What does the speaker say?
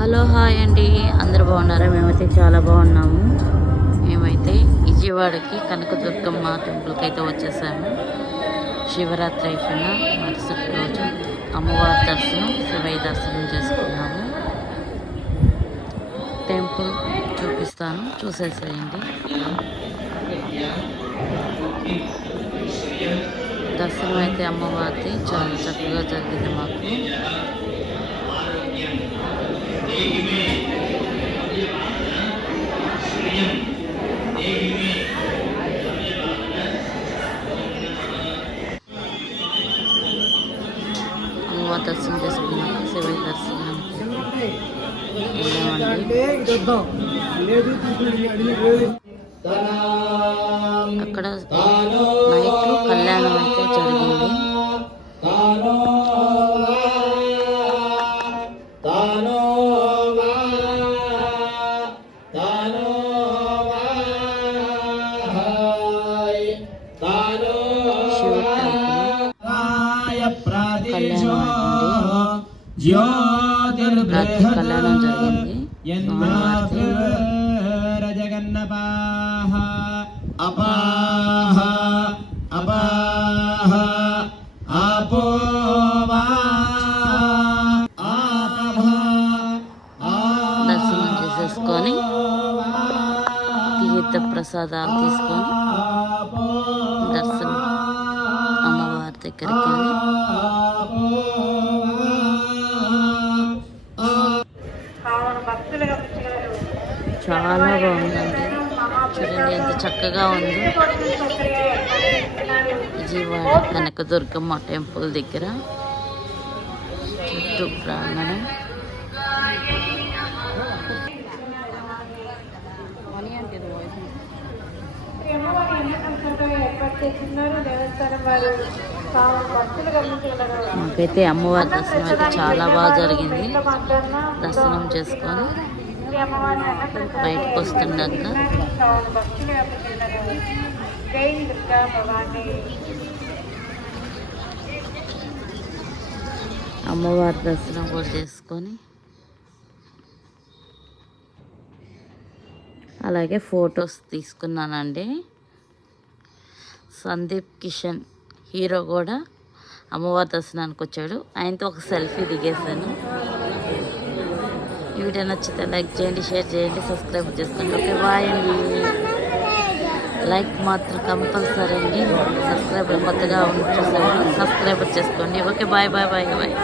Hello hi అండి, అందరు బాగున్నారా? మేమైతే చాలా బాగున్నాము. మేమైతే విజయవాడకి కనకదుర్గమ్మ టెంపుల్కి అయితే వచ్చేసాము. శివరాత్రి అయిపోయిన మరుసటి రోజు అమ్మవారి దర్శనం, శివయ్య దర్శనం చేసుకున్నాము. టెంపుల్ చూపిస్తాను, చూసేసేయండి. దర్శనం అయితే అమ్మవారిది చాలా చక్కగా జరిగింది మాకు. అమ్మవారి దర్శనం చేసుకున్నాక శివయ్య దర్శనానికి అక్కడ నైట్ కళ్యాణం అయితే జరిగింది. శివ కళ్యాణం జరిగింది. దర్శనం చేసేసుకొని తీర్థ ప్రసాదాలు తీసుకొని దర్శనం అమ్మవారి దగ్గరికి వెళ్ళి చాలా బాగుందండి. చూడండి ఎంత చక్కగా ఉంది. విజయవాడ కనకదుర్గమ్మ టెంపుల్ దగ్గర చుట్టూ ప్రాంగణం. మాకైతే అమ్మవారి దర్శనం అయితే చాలా బాగా జరిగింది. దర్శనం చేసుకొని బయటకు వస్తుండగా అమ్మవారి దర్శనం కూడా చేసుకొని అలాగే ఫొటోస్ తీసుకున్నానండి. సందీప్ కిషన్ హీరో కూడా అమ్మవారి దర్శనానికి వచ్చాడు. ఆయనతో ఒక సెల్ఫీ దిగేశాను. ఈ వీడియో నచ్చితే లైక్ చేయండి, షేర్ చేయండి, సబ్స్క్రైబ్ చేసుకోండి. ఓకే బాయ్ అండి. లైక్ మాత్రం కంపల్సరీ అండి. సబ్స్క్రైబర్ కొత్తగా చూసేవాళ్ళు సబ్స్క్రైబర్ చేసుకోండి. Okay bye bye bye bye.